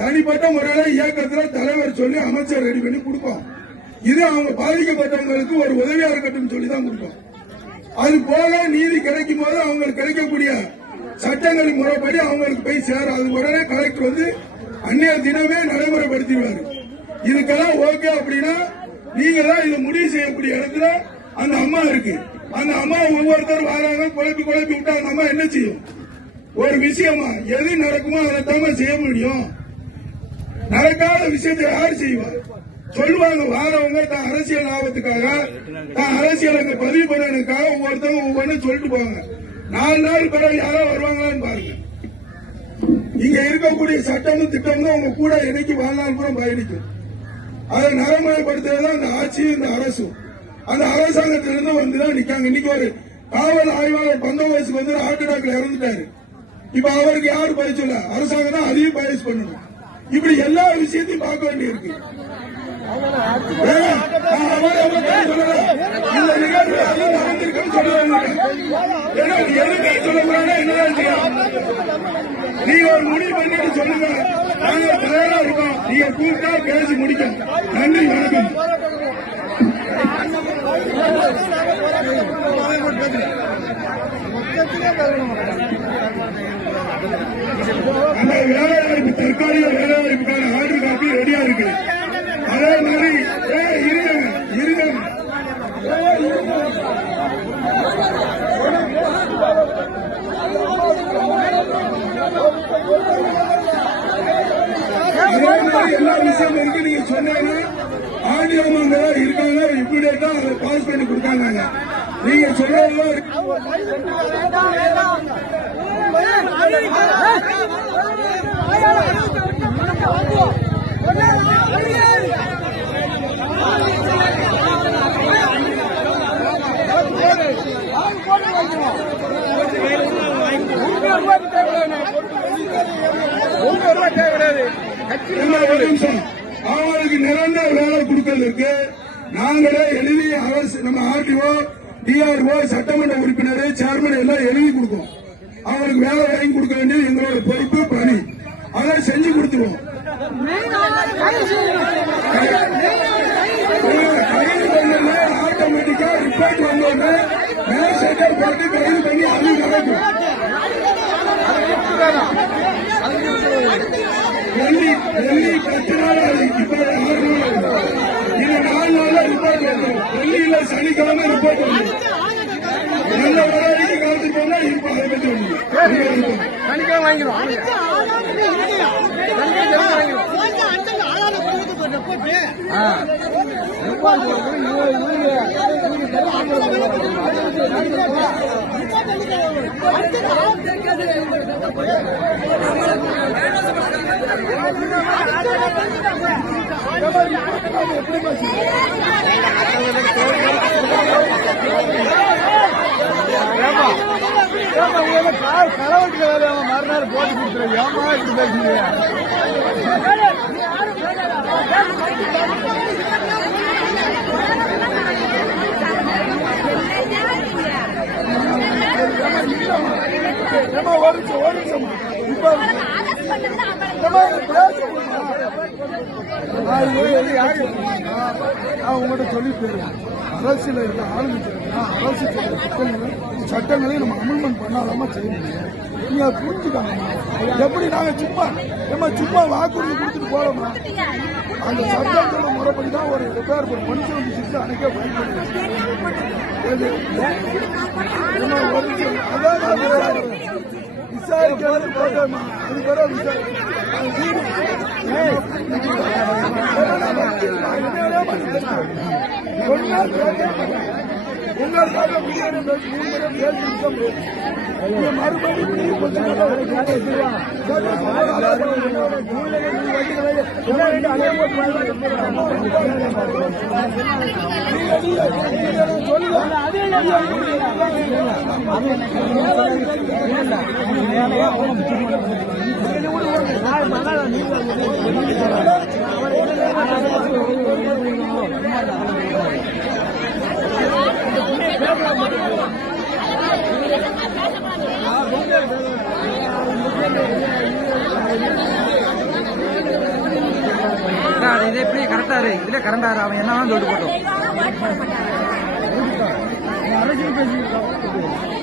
தனிப்பட்ட முறையில இயக்கத்தில் தலைவர் சொல்லி அமைச்சர் ரெடி பண்ணி கொடுப்போம். இது அவங்க பாதிக்கப்பட்டவங்களுக்கு ஒரு உதவியா இருக்கட்டும் சொல்லி தான் கொடுப்போம். அது போல நீதி கிடைக்கும் போது அவங்களுக்கு கிடைக்கக்கூடிய சட்டங்களின் முறைப்படி அவங்களுக்கு போய் சேரும். அது உடனே கலெக்டர் வந்து அன்னைய தினமே நடைமுறைப்படுத்திடுவாரு. இதுக்கெல்லாம் ஓகே அப்படின்னா நீங்க தான் இதை முடிவு செய்யக்கூடிய இடத்துல அந்த அம்மா இருக்கு. அந்த அம்மா ஒவ்வொருத்தரும் வராங்க, குழப்பி விட்டா அந்த அம்மா என்ன செய்யும்? ஒரு விஷயமா எது நடக்குமோ அதை தான் செய்ய முடியும். நடக்காத விஷயத்தை யார் செய்வார்? சொல்லுவாங்க வாரவங்க தான் அரசியல் லாபத்துக்காக, தான் அரசியல் அங்க பதிவு பண்ணதுக்காக ஒவ்வொருத்தவங்க ஒவ்வொன்னு சொல்லிட்டு போவாங்க. 4 நாள் பிறகு யாராவது வருவாங்களான்னு பாருங்க. இங்க இருக்கக்கூடிய சட்டமும் திட்டமும் உங்க கூட என்னைக்கு வாழ்நாள் கூட பயணிக்கும். அதை நடைமுறைப்படுத்துறதுதான் அந்த ஆட்சியும் இந்த அரசும். அந்த அரசாங்கத்திலிருந்து வந்துதான் நிக்காங்க. இன்னைக்கு ஒரு காவல் ஆய்வாளர் 19 வயசுக்கு வந்து ஹார்ட் அட்டாக்ல இறந்துட்டாரு. இப்ப அவருக்கு யாரு பயிற்சி இல்ல, அரசாங்கம் தான் அதையும் பயிற்சி பண்ணணும். இப்படி எல்லா விஷயத்தையும் பார்க்க வேண்டி இருக்கு. இந்த நிகழ்வு அதுவும் நடந்திருக்குன்னு சொல்லுவாங்க. எதுவுமே சொல்லக்கூடாது. என்னதான் நீங்க ஒரு முடிவு பண்ணிட்டு சொல்லுங்க, நாங்க தயாரா இருக்கோம். நீங்க கூப்பிட்டா பேசி முடிக்கணும். நன்றி, வணக்கம். அந்த வேலைவாய்ப்பு தற்காலிக வேலைவாய்ப்புக்கான ஆர்டர் காப்பி ரெடியா இருக்கு. அதே மாதிரி இருங்க எல்லா விஷயமும் இருக்கு. நீங்க சொன்னீங்கன்னா ஆண்டியம்மாங்க இருக்காங்க, இப்படியேட்டா அதை பாஸ் பண்ணி கொடுத்தாங்க. நீங்க சொல்றதெல்லாம் அவங்களுக்கு நிரந்தர வேலை கொடுக்கிறதுக்கு நாங்களே எழுதி அரசு நம்ம ஆர்டிஓ டிஆர்ஓ சட்டமன்ற உறுப்பினர் சேர்மன் எல்லாம் எழுதி கொடுக்கும். அவங்களுக்கு வேலை வாங்கி கொடுக்க வேண்டியது எங்களோட பொறுப்பு பணி. அதை செஞ்சு கொடுத்துருவோம். ஆட்டோமேட்டிக்கா ரிப்போர்ட் வந்தோடனே மேஜிஸ்ட்ரேட் போட்டு கைது பண்ணி அது நடக்கும். டெல்லி 10 நாள் இப்ப 6 நாள் இது 4 நாள்ல ரிப்போர்ட் வந்துடும். டெல்லியில சனிக்கிழமை ரிப்போர்ட் வந்துடும். நல்ல வரைக்கு காலத்துக்கு போனா இப்போ அதை பற்றி சனிக்கிழமை வாங்கிடும். கலவட்டுல வேலை மறுநாள் போட்டு கொடுத்துருவோம். ஏமா இப்படி பேசுறீங்க? உங்கள்கிட்ட சொல்லிட்டு அரசியல் இருக்க ஆளுநர் அரசு சட்டங்களை நம்ம அமல்மெண்ட் பண்ணாதாம செய்ய முடியும். நீங்க புரிஞ்சுக்காங்க. எப்படி நாங்க சும்மா வாக்குறுதி கொடுத்துட்டு போறோமா? அந்த சட்டத்தோட முறைப்படி தான் ஒரு ரிப்பேர் பண்ண மனுஷன் வந்து சிஸ்டம் அன்னைக்கே பயன்படுத்தி விசாரிக்கிறது போட்டோமா? அது கூட உங்களுக்காக இது எப்படி கரெக்டா இருக்கு இதுல கரண்டா அவன் என்ன சொல்லிட்டு போட்டோம். அரசியல் பேசியிருக்கான்.